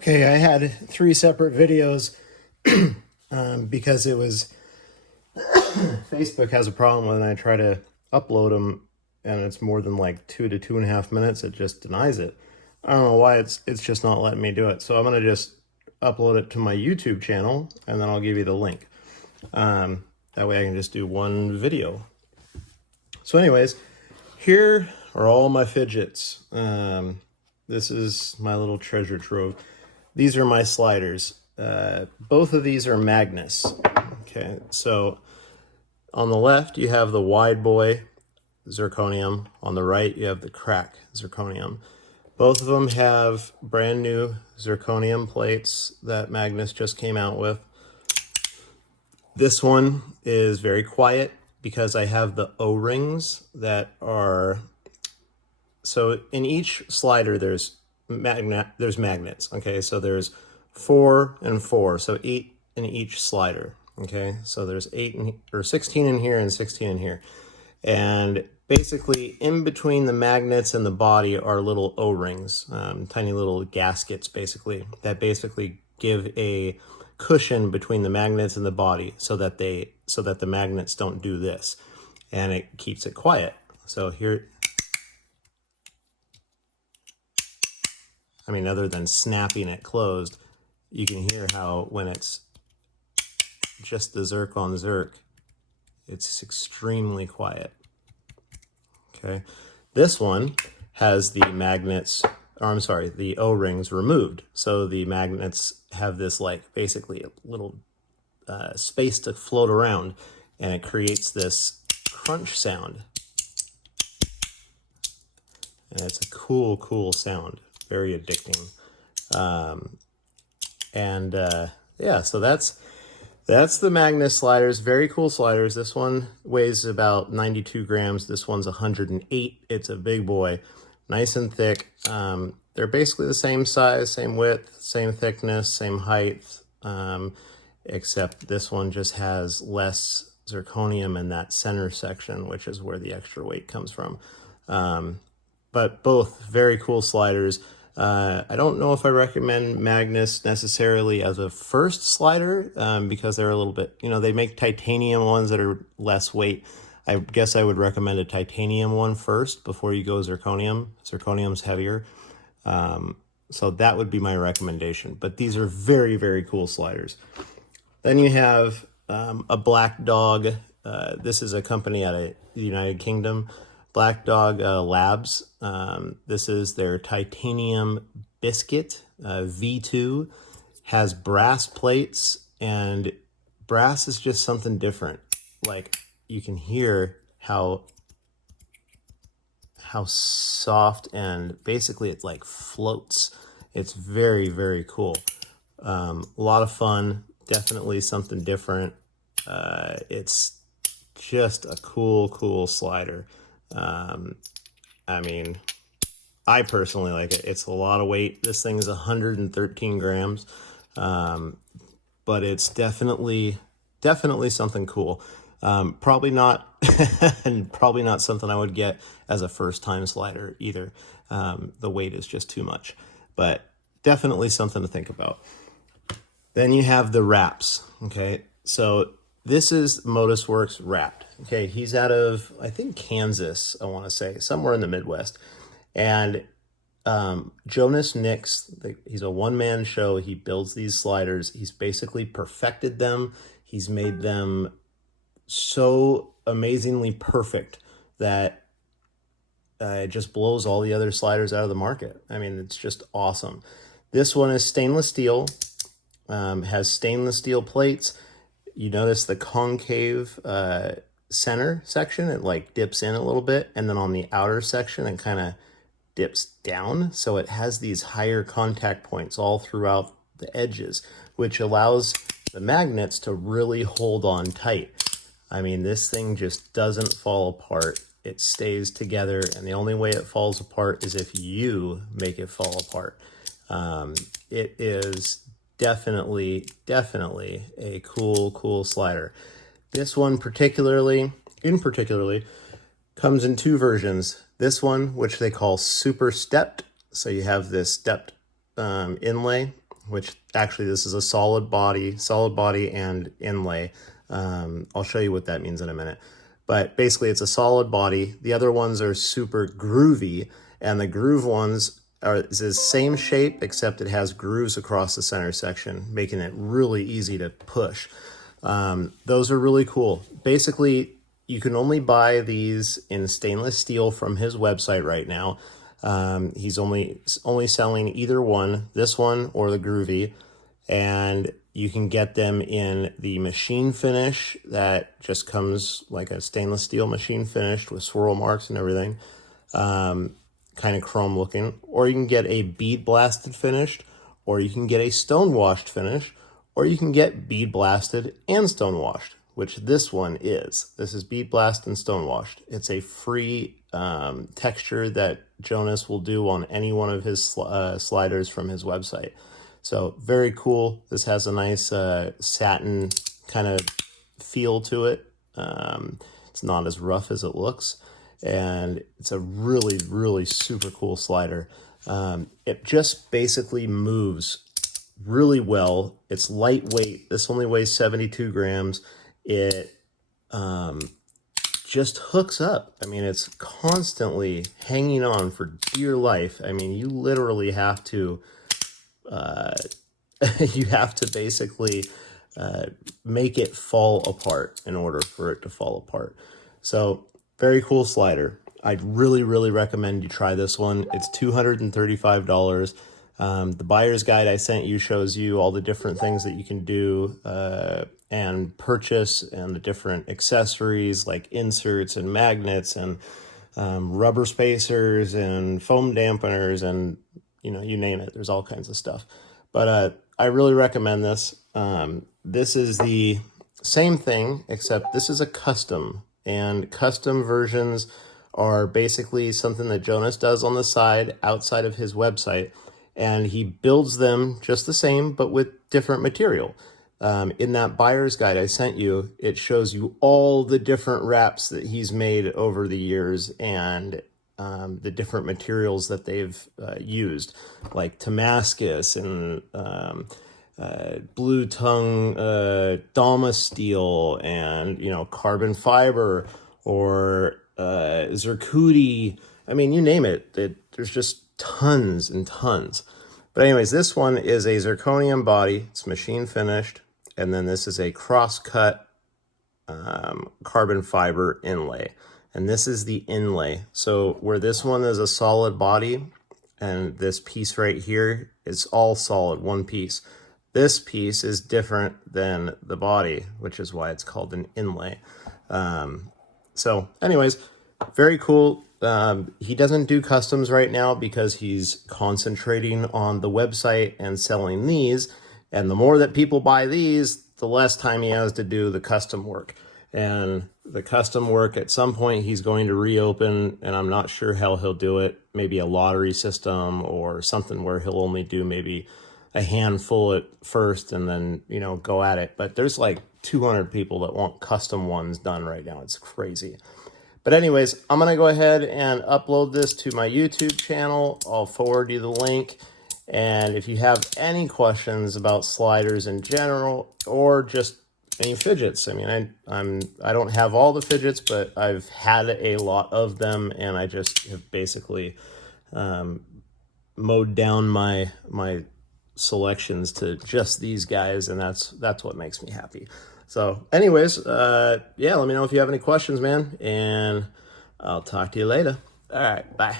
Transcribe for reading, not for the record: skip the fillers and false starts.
Okay, I had three separate videos because it was Facebook has a problem when I try to upload them and it's more than like 2 to 2.5 minutes. It just denies it. I don't know why it's just not letting me do it. So I'm gonna just upload it to my YouTube channel and then I'll give you the link. That way I can just do one video. So anyways, here are all my fidgets. This is my little treasure trove. These are my sliders. Both of these are Magnus. Okay, so on the left you have the Wide Boy zirconium. On the right you have the Crack zirconium. Both of them have brand new zirconium plates that Magnus just came out with. This one is very quiet because I have the O-rings that are... So in each slider there's magnets, okay? So there's 4 and 4, so 8 in each slider, okay? So there's 16 in here and 16 in here. And basically in between the magnets and the body are little O-rings, tiny little gaskets basically, that basically give a cushion between the magnets and the body so that the magnets don't do this, and it keeps it quiet. So here, I mean, other than snapping it closed, you can hear how when it's just the Zirc on Zirc, it's extremely quiet. Okay, this one has the magnets, or I'm sorry, the O-rings removed. So the magnets have this like basically a little space to float around, and it creates this crunch sound. And it's a cool sound, very addicting. Yeah, so that's the Magnus sliders. Very cool sliders. This one weighs about 92 grams. This one's 108. It's a big boy, nice and thick. They're basically the same size, same width, same thickness, same height, except this one just has less zirconium in that center section, which is where the extra weight comes from. But both very cool sliders. I don't know if I recommend Magnus necessarily as a first slider because they're a little bit, they make titanium ones that are less weight. I guess I would recommend a titanium one first before you go zirconium. Zirconium's heavier. So that would be my recommendation. But these are very cool sliders. Then you have a Black Dog. This is a company out of the United Kingdom. Black Dog Labs. This is their titanium biscuit, V2, has brass plates, and brass is just something different. Like, you can hear how soft, and basically it like floats. It's very cool. A lot of fun, definitely something different. It's just a cool slider. I mean, I personally like it. It's a lot of weight. This thing is 113 grams, but it's definitely something cool. Probably not, and probably not something I would get as a first-time slider either. The weight is just too much, but definitely something to think about. Then you have the wraps. Okay, so this is ModusWorks Wrapped. Okay, he's out of, I think, Kansas, I want to say, somewhere in the Midwest. And Jonas Nix, he's a one-man show. He builds these sliders. He's basically perfected them. He's made them so amazingly perfect that it just blows all the other sliders out of the market. I mean, it's just awesome. This one is stainless steel, has stainless steel plates. You notice the concave center section, it like dips in a little bit, and then on the outer section it kind of dips down, so it has these higher contact points all throughout the edges, which allows the magnets to really hold on tight. I mean, this thing just doesn't fall apart. It stays together, and the only way it falls apart is if you make it fall apart. It is definitely a cool slider. This one particularly comes in two versions. This one, which they call super stepped, so you have this stepped inlay, which actually this is a solid body and inlay. I'll show you what that means in a minute. But basically it's a solid body. The other ones are super groovy, and the groove ones is the same shape, except it has grooves across the center section, making it really easy to push. Those are really cool. Basically, you can only buy these in stainless steel from his website right now. He's only selling either one, this one or the Groovy, and you can get them in the machine finish that just comes like a stainless steel machine finish with swirl marks and everything, kind of chrome looking, or you can get a bead blasted finished, or you can get a stone washed finish, or you can get bead blasted and stone washed, which this one is. This is bead blast and stone washed. It's a free texture that Jonas will do on any one of his sliders from his website. So very cool. This has a nice satin kind of feel to it. It's not as rough as it looks, and it's a really, really super cool slider. It just basically moves really well. It's lightweight. This only weighs 72 grams. It just hooks up. I mean, it's constantly hanging on for dear life. I mean, you literally have to you have to basically make it fall apart in order for it to fall apart. So very cool slider. I'd really, really recommend you try this one. It's $235. The buyer's guide I sent you shows you all the different things that you can do and purchase, and the different accessories like inserts and magnets and rubber spacers and foam dampeners, and you name it. There's all kinds of stuff. But I really recommend this. This is the same thing, except this is a custom, and custom versions are basically something that Jonas does on the side outside of his website, and he builds them just the same but with different material. In that buyer's guide I sent you, it shows you all the different wraps that he's made over the years, and the different materials that they've used, like Damascus and blue tongue Dama steel, and carbon fiber, or zircudi. I mean, you name it. There's just tons and tons. But anyways, this one is a zirconium body. It's machine finished, and then this is a cross-cut carbon fiber inlay. And this is the inlay. So where this one is a solid body, and this piece right here is all solid, one piece. This piece is different than the body, which is why it's called an inlay. So anyways, very cool. He doesn't do customs right now because he's concentrating on the website and selling these. And the more that people buy these, the less time he has to do the custom work. And the custom work, at some point he's going to reopen, and I'm not sure how he'll do it. Maybe a lottery system or something where he'll only do maybe a handful at first and then, go at it. But there's like 200 people that want custom ones done right now. It's crazy. But anyways, I'm going to go ahead and upload this to my YouTube channel. I'll forward you the link. And if you have any questions about sliders in general, or just any fidgets, I mean, I don't have all the fidgets, but I've had a lot of them, and I just have basically mowed down my selections to just these guys, and that's what makes me happy. So anyways, yeah, let me know if you have any questions, man, and I'll talk to you later. All right, bye.